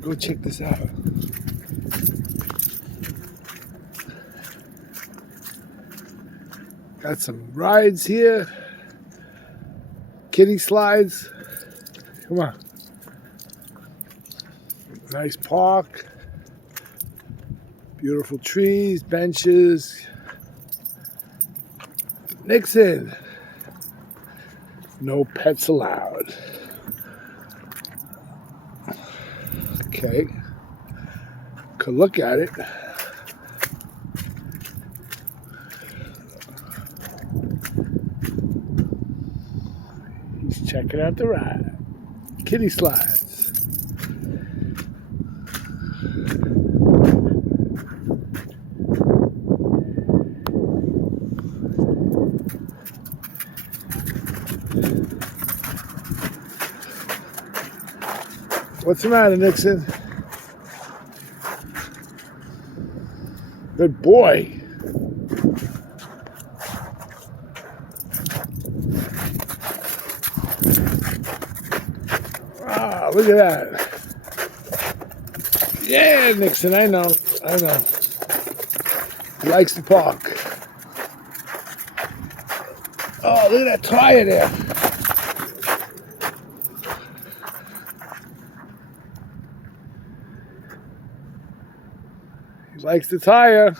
go check this out. Got some rides here. Kiddie slides. Come on. Nice park. Beautiful trees, benches. Nixon. No pets allowed. Okay. Could look at it. He's checking out the ride. Kiddie slides. What's the matter, Nixon? Good boy. Wow, look at that. Yeah, Nixon, I know. He likes the park. Oh, look at that tire there. He likes the tire.